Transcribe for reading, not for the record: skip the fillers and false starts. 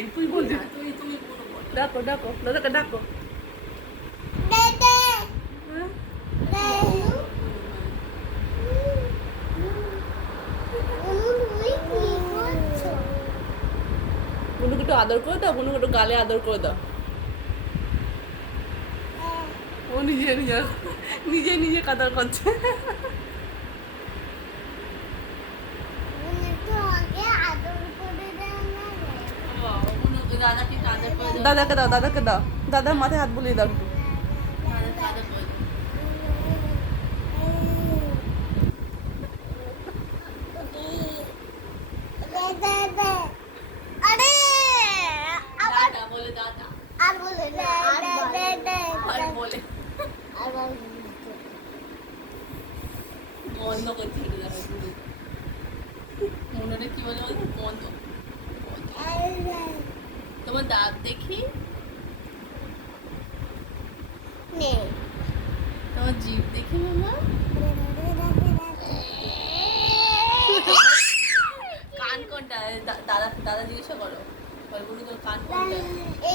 নেই, তুই বলছিস। তুমি তুমি বলো বলো। ডাকো ডাকো দাদাকে ডাকো। হ্যাঁ? বুনুকে একটু আদর করে দাও, বুনুকে একটু গালে আদর করে দাও। ও নিজে নিজে নিজে নিজে কাদর করছে। দাদাকে কাঁদা করে দাও। দাদাকে দাও, দাদাকে দাও, দাদার মাথায় হাত বুলিয়ে দাও একটু। দাদা কাঁদা করে দাও। দাদা বলে দাদা। আর বলে। বন্ধ করছি এটা দেখো তুমি। মনে কি বলে বলো বন্ধ। তোমার দাঁত দেখি, তোমার জিভ দেখি মামা। কান কোনটা? দাদা দাদা জিজ্ঞাসা করো। বলবো তোর কান কোনটা?